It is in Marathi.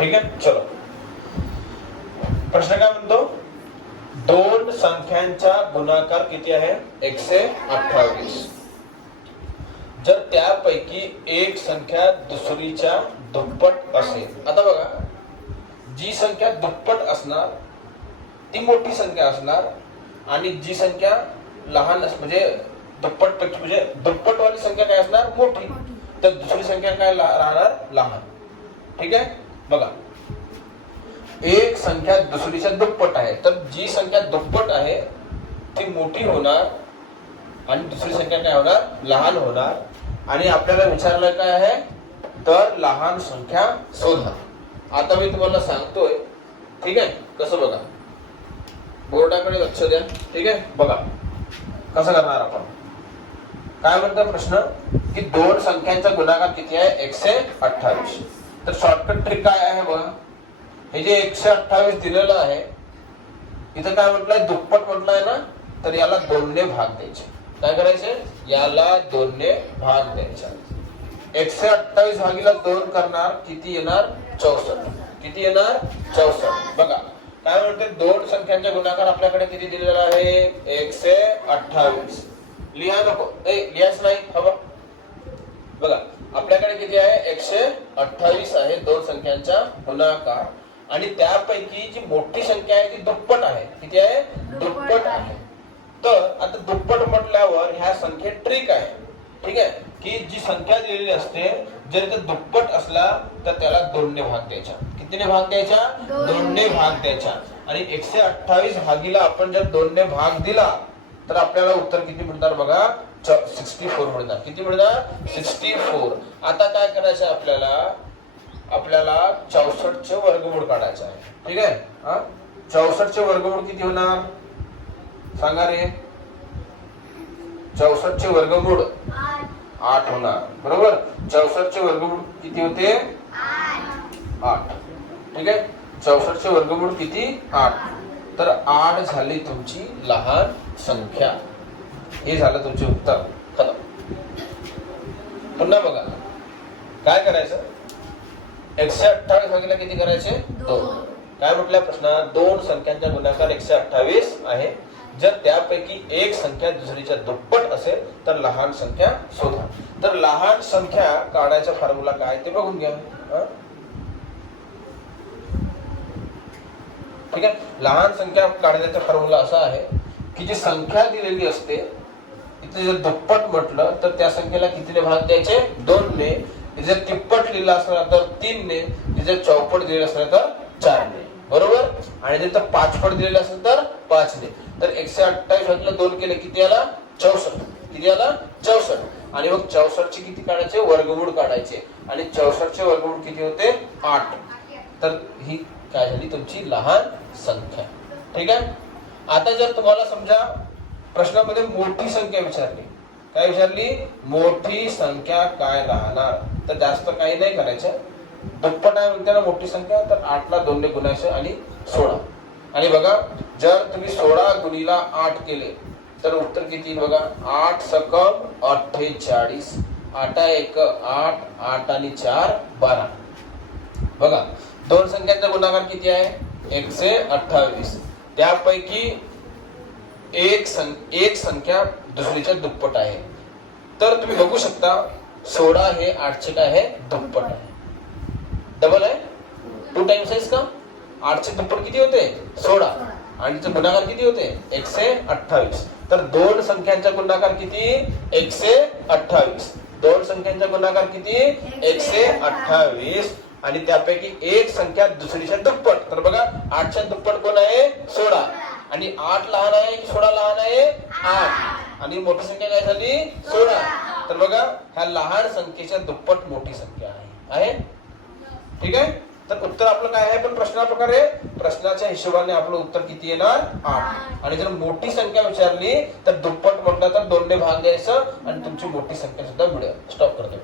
ठीक आहे. चलो प्रश्न काय म्हणतो, दोन संख्यांचा गुणाकार किती आहे 128. जर त्यापैकी एक संख्या दुसरीच्या दुप्पट असेल. आता बघा, जी संख्या दुप्पट असणार ती मोठी संख्या असणार आणि जी संख्या लहान म्हणजे दुप्पट म्हणजे दुप्पटवाली संख्या काय असणार मोठी, तर दुसरी संख्या काय राहणार लहान. ठीक आहे. बघा, एक संख्या दुसरीच्या दुप्पट आहे, तर जी संख्या दुप्पट आहे ती मोठी होणार आणि दुसरी संख्या काय होणार लहान होणार. आणि आपल्याला विचारलं काय आहे, तर लहान संख्या शोधा. आता मी तुम्हाला सांगतोय, ठीक आहे. कसं बघा, बोर्डाकडे लक्ष द्या. ठीक आहे. बघा कसं करणार आपण. काय म्हणतो प्रश्न की दोन संख्यांचा गुणाकार किती आहे 128. तर शॉर्टकट ट्रिक काय आहे बघा, हे जे 128 दिलेलं आहे इथं काय म्हटलंय दुप्पट म्हटलंय ना, तर याला 2 ने भाग द्यायचे. काय करायचे, याला 2 ने भाग द्यायचा. 128 भागीला 2 करणार किती येणार 64. किती येणार 64. बघा काय म्हणते, दोन संख्यांचा गुणाकार आपल्याकडे किती दिलेला आहे 128. लिहा नको, लिहाच नाही हवा. बघा आपल्याकडे किती आहे 128 आहे दोन संख्यांचा गुणाकार आणि त्यापैकी जी मोठी संख्या आहे ती दुप्पट आहे. किती आहे दुप्पट आहे. तर आता दुप्पट म्हटल्यावर ह्या संख्येत ट्रिक आहे. ठीक आहे, की जी संख्या दिलेली असते जर ते दुप्पट असला तर त्याला 2 ने भाग द्यायचा. कितीने भाग द्यायचा 2 ने भाग द्यायचा. आणि 128 भागीला आपण जर 2 ने भाग दिला तर आपल्याला उत्तर किती मिळणार बघा 64 मिळणार. किती मिळणार 64. आता काय करायचं आपल्याला 64 चे वर्गमूळ काढायचं आहे. ठीक आहे. 64 चे वर्गमूळ किती होणार सांगा रे. 64 चे वर्गमूळ 8 होणार. बरोबर. 64 चे वर्गमूळ किती होते 8. ठीक आहे. 64 चे वर्गमूळ किती 8. तर 8 झाली तुमची लहान संख्या. हे झालं तुमचे उत्तर. खतम. पुन्हा बघा काय करायचं, 128 भागीला किती करायचे 2. काय म्हटलं प्रश्नात, दोन संख्यांचा गुणाकार 128 आहे. जर त्यापैकी एक संख्या दुसरीच्या दुप्पट असेल तर लहान संख्या शोधा. तर लहान संख्या काढायचा फॉर्म्युला काय ते बघून घ्या. ठीक आहे. लहान संख्या काढण्याचा फॉर्म्युला असा आहे की जी संख्या दिलेली असते इथे जर दुप्पट म्हटलं तर त्या संख्येला कितीने भाग द्यायचे 2 ने. जर तिप्पट लिहिलं असणार तर 3 ने. जर चौपट दिलेलं असणार तर 4 ने. बरोबर. आणि जर 5पट दिलेलं असेल तर 5 ने. तर 128 भागीला 2 केले किती आला 64. किती आला 64. आणि मग 64 चे किती काढायचे वर्गमूळ काढायचे आणि 64 चे वर्गमूळ किती होते 8. तर ही काय झाली तुमची लहान संख्या. ठीक आहे. आता जर तुम्हाला समजा प्रश्नामध्ये मोठी संख्या विचारली, काय विचारली मोठी संख्या काय राहणार, तर जास्त काही नाही करायचं. दुप्पट आहे म्हणते ना मोठी संख्या, तर 8 ला 2 ने गुणायचं आणि 16. आणि बघा जर तुम्ही 16 गुणीला 8 केले तर उत्तर किती बघा 8 सकम 48. 8 1 8. 8 आणि 4 12. बघा दोन संख्यांचा गुणाकार किती आहे 128. त्यापैकी एक संख्या दुसरीच्या दुप्पट आहे. तर तुम्ही बघू शकता 16 हे 8 चे काय आहे दुप्पट आहे. डबल आहे 2 टाइम्स आहे का. 8 चे दुप्पट किती होते 16 आणि त्याचा गुणाकार किती होते 128. तर दोन संख्यांचा गुणाकार किती 128. दोन संख्यांचा गुणाकार किती 128 आणि त्यापैकी एक संख्या दुसरीच्या दुप्पट. तर बघा 8 च्या दुप्पट कोण आहे 16 आणि 8 लहान आहे 16 लहान आहे 8 आणि मोठी संख्या काय झाली 16. तर बघा ह्या लहान संख्येच्या दुप्पट मोठी संख्या आहे. ठीक आहे. तर उत्तर आपलं काय आहे, पण प्रश्नाप्रकारे प्रश्नाच्या हिशोबाने आपलं उत्तर किती येणार 8. आणि जर मोठी संख्या विचारली तर दुप्पट म्हटलं तर 2 ने भाग द्यायचं आणि तुमची मोठी संख्या सुद्धा मिळेल. स्टॉप करतो.